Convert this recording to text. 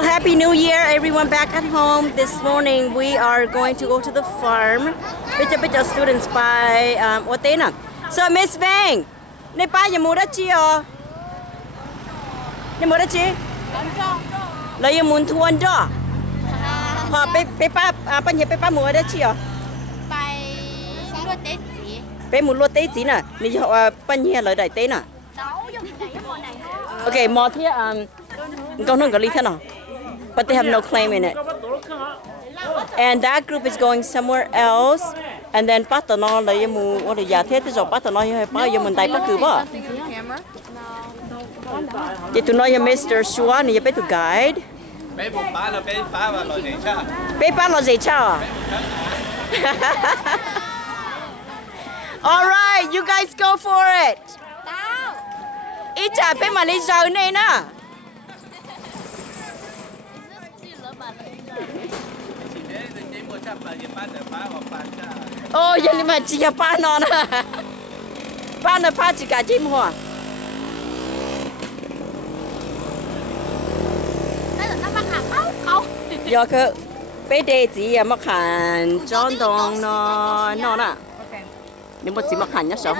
Well, Happy New Year, everyone back at home. This morning we are going to go to the farm. Bây giờ students by what day nào? So Miss Vang, này ba giờ mua đất chi à? Này mua đất chi? Lấy giờ muốn thuần đó. Họ bé ba bao nhiêu bé ba mua đất chi à? Bé mua lúa tế gì nè? Này họ bao nhiêu lời đại tế nè? Okay, more here con không có lý thế nào? But they have no claim in it. And that group is going somewhere else. And then bắt tao nó lấy mu, ở đây giả thế thì rồi bắt tao nó bao giờ mình tay bắt cứ bỏ. Vậy tụi nó là Mr. Shua này bây tụi guide. Bé ba là gì cha? All right, you guys go for it. Ít chả bé mà lấy rau này nè. Oh, vậy mà chỉ là ba nó nè. Ba nó ba chỉ cả chim hoa. Giờ cái bé đề gì à mắc hàn tròn đông nó nè. Nhưng mà chỉ mắc hàn nhá sao?